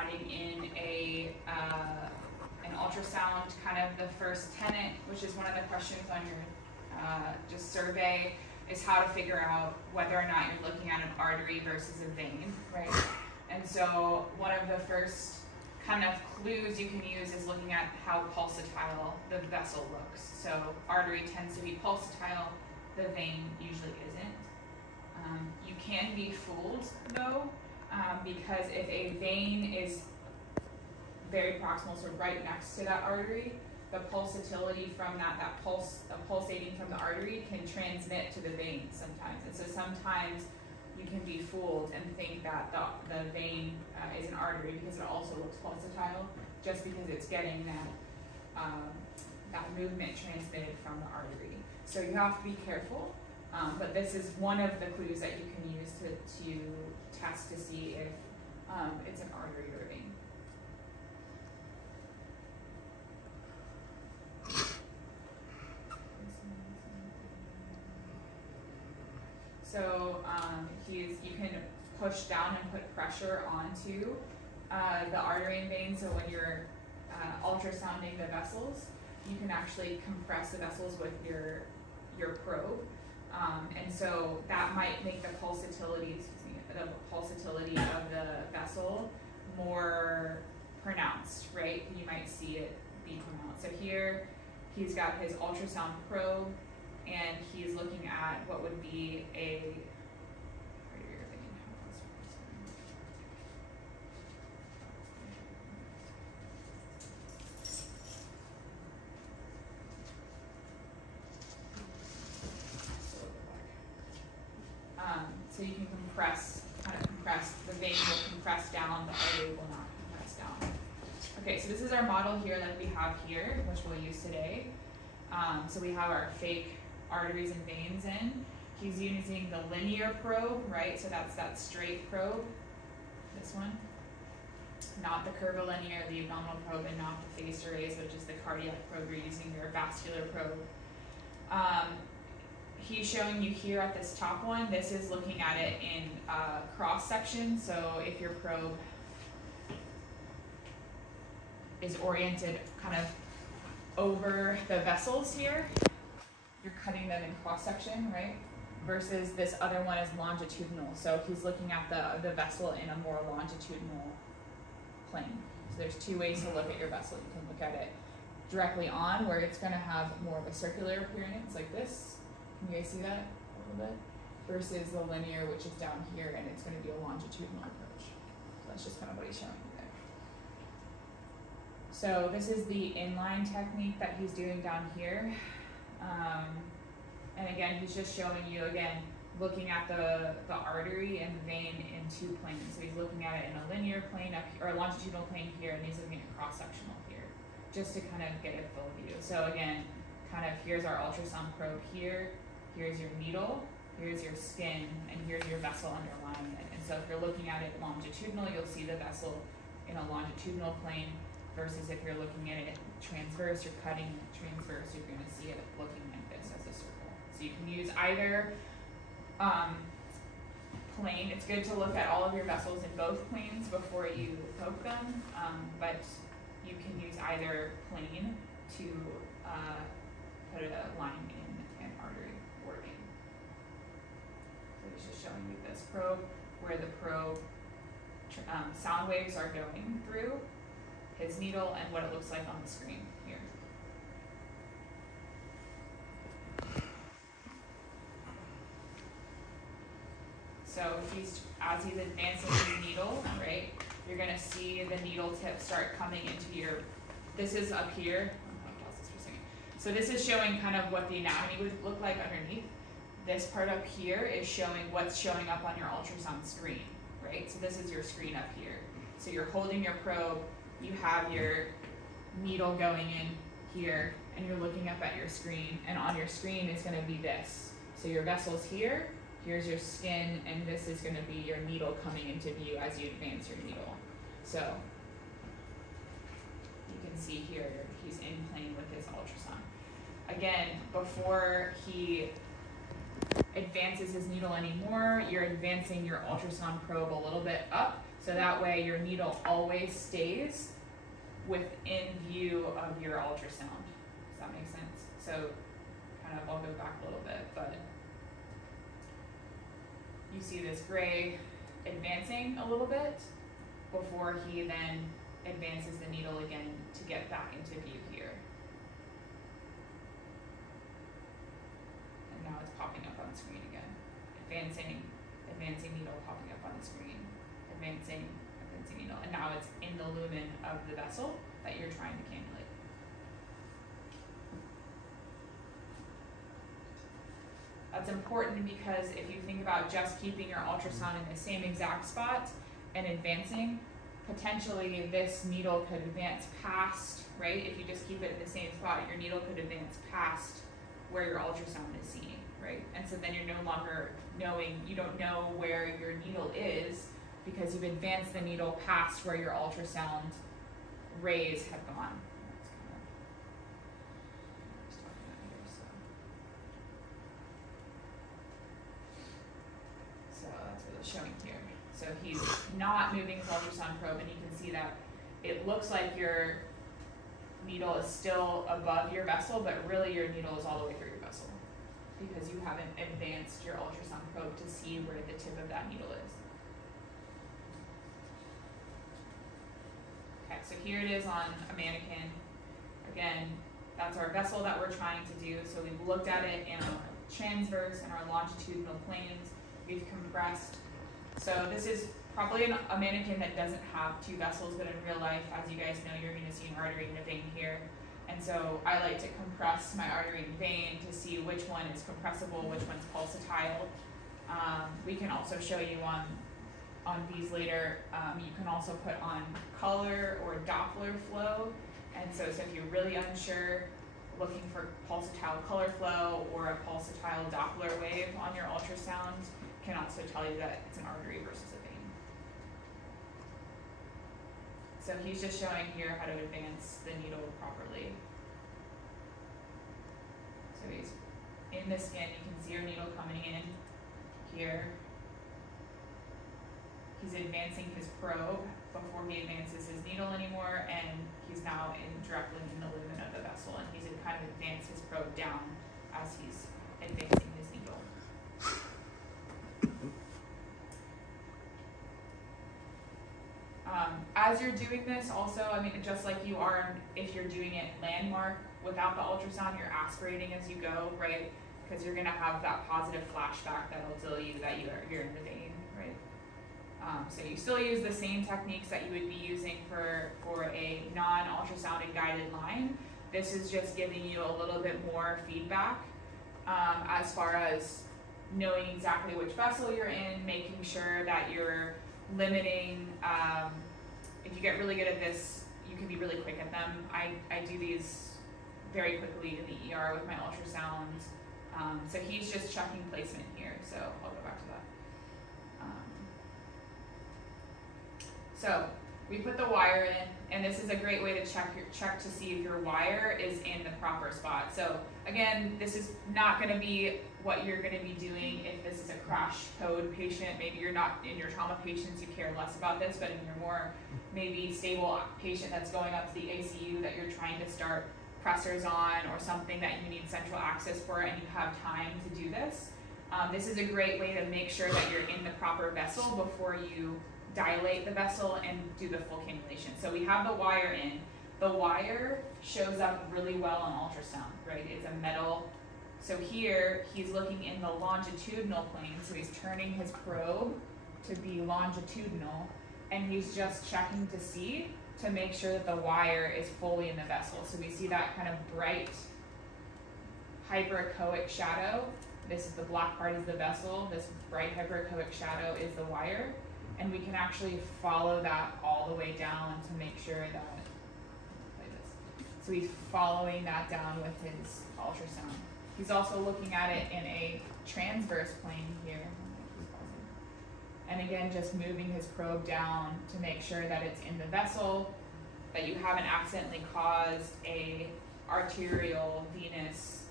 adding in an ultrasound, kind of the first tenet, which is one of the questions on your just survey, is how to figure out whether or not you're looking at an artery versus a vein, right? And so one of the first kind of clues you can use is looking at how pulsatile the vessel looks. So artery tends to be pulsatile, the vein usually isn't. You can be fooled though, because if a vein is very proximal, so right next to that artery, the pulsatility from that pulsating from the artery can transmit to the vein sometimes. And so sometimes you can be fooled and think that the vein is an artery because it also looks pulsatile, just because it's getting that movement transmitted from the artery. So you have to be careful, but this is one of the clues that you can use to test to see if it's an artery or a vein. So you can push down and put pressure onto the artery and vein. So when you're ultrasounding the vessels, you can actually compress the vessels with your probe. And so that might make the pulsatility of the vessel more pronounced, right? You might see it be pronounced. So here he's got his ultrasound probe, and he's looking at what would be a so you can kind of compress, the vein will compress down, the artery will not compress down. Okay, so this is our model here like we have here, which we'll use today. So we have our fake arteries and veins in. He's using the linear probe, right? So that's that straight probe, this one. Not the curvilinear, the abdominal probe, and not the phased arrays, which is the cardiac probe. You're using your vascular probe. He's showing you here at this top one, this is looking at it in cross section. So if your probe is oriented kind of over the vessels here, you're cutting them in cross section, right? Versus this other one is longitudinal. So he's looking at the vessel in a more longitudinal plane. So there's two ways to look at your vessel. You can look at it directly on, where it's going to have more of a circular appearance like this. Can you guys see that a little bit? Versus the linear, which is down here, and it's going to be a longitudinal approach. So that's just kind of what he's showing you there. So this is the inline technique that he's doing down here. And again, he's just showing you, again, looking at the artery and the vein in two planes. So he's looking at it in a linear plane up here, or a longitudinal plane here, and he's looking at cross-sectional here, just to kind of get a full view. So again, kind of here's our ultrasound probe here, here's your needle, here's your skin, and here's your vessel underlying it. And so if you're looking at it longitudinal, you'll see the vessel in a longitudinal plane, versus if you're looking at it transverse, you're cutting it transverse, you're going to see it looking like this as a circle. So you can use either plane. It's good to look at all of your vessels in both planes before you poke them, but you can use either plane to put a line in an artery or vein. So he's just showing you this probe, where the probe sound waves are going through his needle, and what it looks like on the screen here. So as he's advancing his needle, right, you're going to see the needle tip start coming into your, this is up here. So this is showing kind of what the anatomy would look like underneath. This part up here is showing what's showing up on your ultrasound screen, right? So this is your screen up here. So you're holding your probe, you have your needle going in here, and you're looking up at your screen, and on your screen is going to be this. So your vessel's here, here's your skin, and this is going to be your needle coming into view as you advance your needle. So you can see here, he's in plane with his ultrasound. Again, before he advances his needle anymore, you're advancing your ultrasound probe a little bit up So that way your needle always stays within view of your ultrasound. Does that make sense? So kind of, I'll go back a little bit, but you see this gray advancing a little bit before he then advances the needle again to get back into view here. And now it's popping up on the screen again. Advancing needle popping up on the screen. Advancing needle. And now it's in the lumen of the vessel that you're trying to cannulate. That's important because if you think about just keeping your ultrasound in the same exact spot and advancing, potentially this needle could advance past, right? If you just keep it in the same spot, your needle could advance past where your ultrasound is seen, right? And so then you're no longer knowing, you don't know where your needle is because you've advanced the needle past where your ultrasound rays have gone. So that's what it's showing here. So he's not moving his ultrasound probe, and you can see that it looks like your needle is still above your vessel, but really your needle is all the way through your vessel because you haven't advanced your ultrasound probe to see where the tip of that needle is. Okay, so here it is on a mannequin. Again, that's our vessel that we're trying to do. So we've looked at it in our transverse and our longitudinal planes. We've compressed. So this is probably a mannequin that doesn't have two vessels, but in real life, as you guys know, you're going to see an artery and a vein here. And so I like to compress my artery and vein to see which one is compressible, which one's pulsatile. We can also show you on these later. You can also put on color or Doppler flow. And so if you're really unsure, looking for pulsatile color flow or a pulsatile Doppler wave on your ultrasound can also tell you that it's an artery versus a vein. So he's just showing here how to advance the needle properly. So he's in the skin, you can see your needle coming in here. He's advancing his probe before he advances his needle anymore, and he's now directly in the lumen of the vessel, and he's kind of advanced his probe down as he's advancing his needle. As you're doing this also, I mean, just like you are if you're doing it landmark without the ultrasound, you're aspirating as you go, right? Because you're gonna have that positive flashback that'll tell you that you're in the vein, right? So you still use the same techniques that you would be using for a non-ultrasounded guided line. This is just giving you a little bit more feedback as far as knowing exactly which vessel you're in, making sure that you're limiting. If you get really good at this, you can be really quick at them. I do these very quickly in the ER with my ultrasound. So he's just checking placement here, so I'll go back to that. So we put the wire in, and this is a great way to check to see if your wire is in the proper spot. So again, this is not going to be what you're going to be doing if this is a crash code patient. Maybe you're not in your trauma patients, you care less about this, but in your more maybe stable patient that's going up to the ACU that you're trying to start pressors on or something that you need central access for and you have time to do this. This is a great way to make sure that you're in the proper vessel before you dilate the vessel and do the full cannulation. So we have the wire in. The wire shows up really well on ultrasound, right? It's a metal. So here he's looking in the longitudinal plane, so he's turning his probe to be longitudinal, and he's just checking to see to make sure that the wire is fully in the vessel. So we see that kind of bright hyperechoic shadow. This is the black part is the vessel. This bright hyperechoic shadow is the wire. And we can actually follow that all the way down to make sure that, like this. So he's following that down with his ultrasound. He's also looking at it in a transverse plane here. And again, just moving his probe down to make sure that it's in the vessel, that you haven't accidentally caused a arterial venous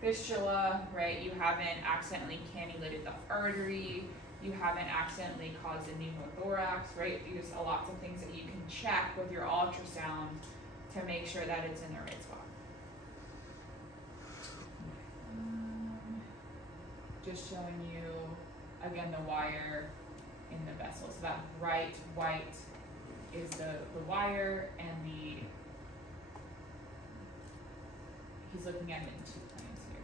fistula, right? You haven't accidentally cannulated the artery. you haven't accidentally caused a pneumothorax, right? There's lots of things that you can check with your ultrasound to make sure that it's in the right spot. Just showing you, again, the wire in the vessel. So that bright white is the wire, and he's looking at it in 2 planes here.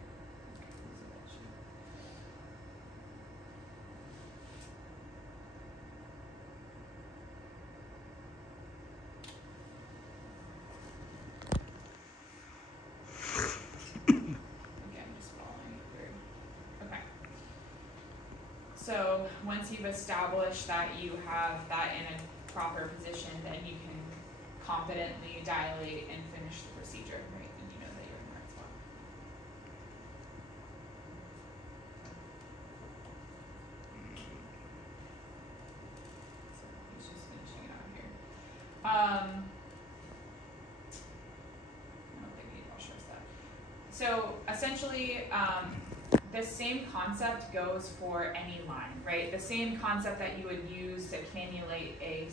Again, just following it through. Okay. So once you've established that you have that in a proper position, then you can confidently dilate and finish the procedure, right? And you know that you're in the right spot. So he's just finishing it out here. I don't think I'll show us that. So essentially, the same concept goes for any line, right? The same concept that you would use to cannulate a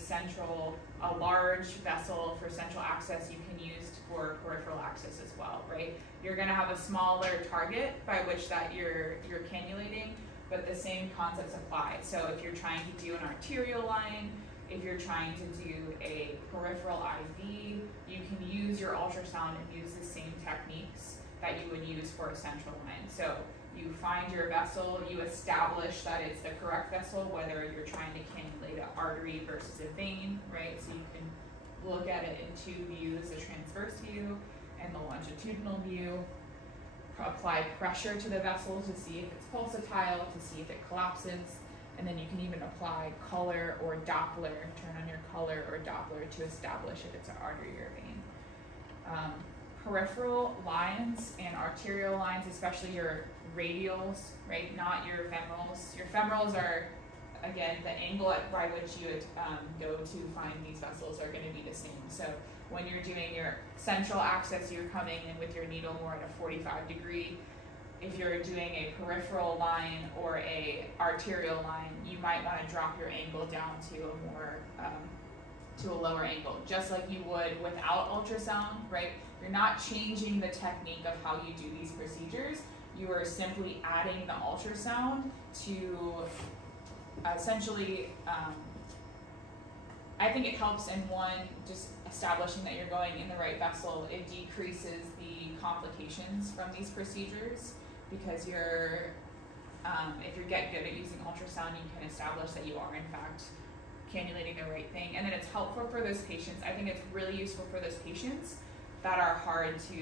large vessel for central access, you can use for peripheral access as well, right? You're gonna have a smaller target by which that you're cannulating, but the same concepts apply. So if you're trying to do an arterial line, if you're trying to do a peripheral IV, you can use your ultrasound and use the same techniques that you would use for a central line. So you find your vessel, you establish that it's the correct vessel, whether you're trying to cannulate an artery versus a vein, right? So you can look at it in 2 views, the transverse view and the longitudinal view. Apply pressure to the vessel to see if it's pulsatile, to see if it collapses, and then you can even apply color or Doppler, turn on your color or Doppler to establish if it's an artery or vein. Peripheral lines and arterial lines, especially your radials, right, not your femorals. Your femorals are, again, the angle by which you would go to find these vessels are going to be the same. So when you're doing your central access, you're coming in with your needle more at a 45 degree. If you're doing a peripheral line or a arterial line, you might want to drop your angle down to a more to a lower angle, just like you would without ultrasound, right? You're not changing the technique of how you do these procedures. You are simply adding the ultrasound to essentially, I think it helps in one, just establishing that you're going in the right vessel. It decreases the complications from these procedures because you're, if you get good at using ultrasound, you can establish that you are in fact cannulating the right thing. And then it's helpful for those patients. I think it's really useful for those patients that are hard to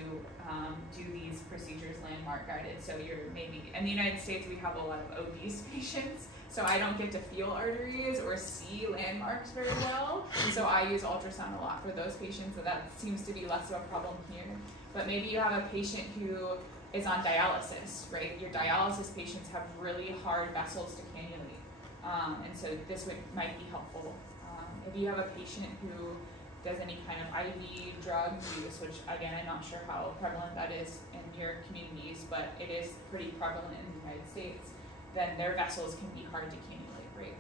do these procedures landmark guided. So you're maybe, in the United States, we have a lot of obese patients, so I don't get to feel arteries or see landmarks very well. So I use ultrasound a lot for those patients, and that seems to be less of a problem here. But maybe you have a patient who is on dialysis, right? Your dialysis patients have really hard vessels to cannulate. And so this might be helpful. If you have a patient who does any kind of IV drug use, which again, I'm not sure how prevalent that is in your communities, but it is pretty prevalent in the United States, then their vessels can be hard to cannulate, right?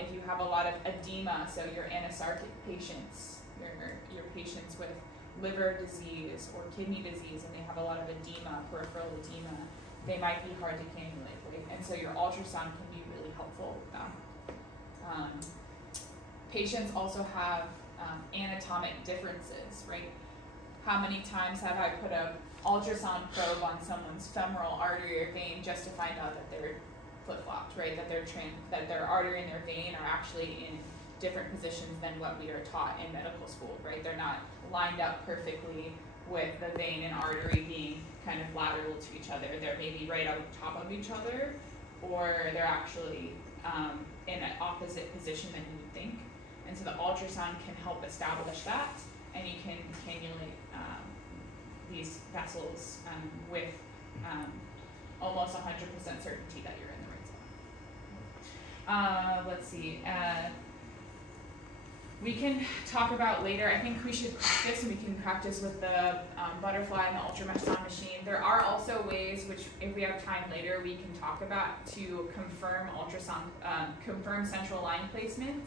If you have a lot of edema, so your anasarchic patients, your patients with liver disease or kidney disease, and they have a lot of edema, peripheral edema, they might be hard to cannulate, right? And so your ultrasound can be really helpful with them. Patients also have anatomic differences, right? How many times have I put a ultrasound probe on someone's femoral artery or vein just to find out that they're flip-flopped, right? That their artery and their vein are actually in different positions than what we are taught in medical school, right? They're not lined up perfectly with the vein and artery being kind of lateral to each other. They're maybe right on top of each other, or they're actually in an opposite position than you would think. And so the ultrasound can help establish that, and you can cannulate these vessels with almost 100% certainty that you're in the right spot. Let's see. We can talk about later. I think we should practice, and we can practice with the butterfly and the ultramesh sound machine. There are also ways, which if we have time later, we can talk about to confirm ultrasound, confirm central line placement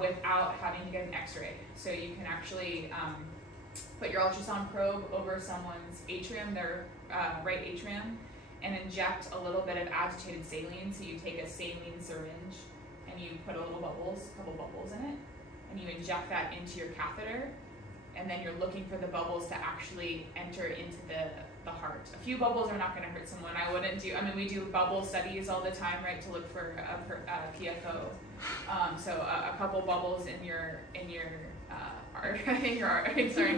without having to get an X-ray. So you can actually put your ultrasound probe over someone's atrium, their right atrium, and inject a little bit of agitated saline. So you take a saline syringe and you put a couple bubbles in it, and you inject that into your catheter, and then you're looking for the bubbles to actually enter into the heart. A few bubbles are not going to hurt someone. I wouldn't do, I mean, we do bubble studies all the time, right, to look for a PFO. So a couple bubbles in your heart, in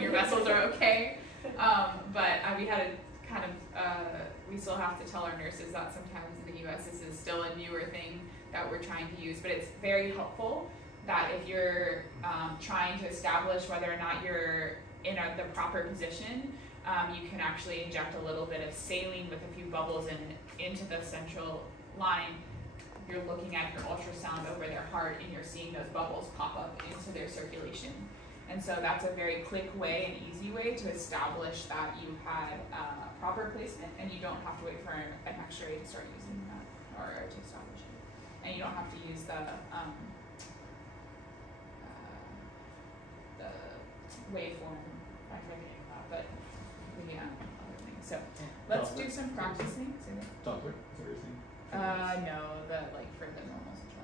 your vessels are okay. But we had a kind of, we still have to tell our nurses that sometimes in the US this is still a newer thing that we're trying to use, but it's very helpful that if you're trying to establish whether or not you're in the proper position, you can actually inject a little bit of saline with a few bubbles into the central line. You're looking at your ultrasound over their heart, and you're seeing those bubbles pop up into their circulation. And so that's a very quick way and easy way to establish that you had proper placement, and you don't have to wait for an X-ray to start using that or to establish it. And you don't have to use the waveform, I forget that, but the other things. So let's do some practicing. Doppler, is that what you're saying? No, for the normal situation.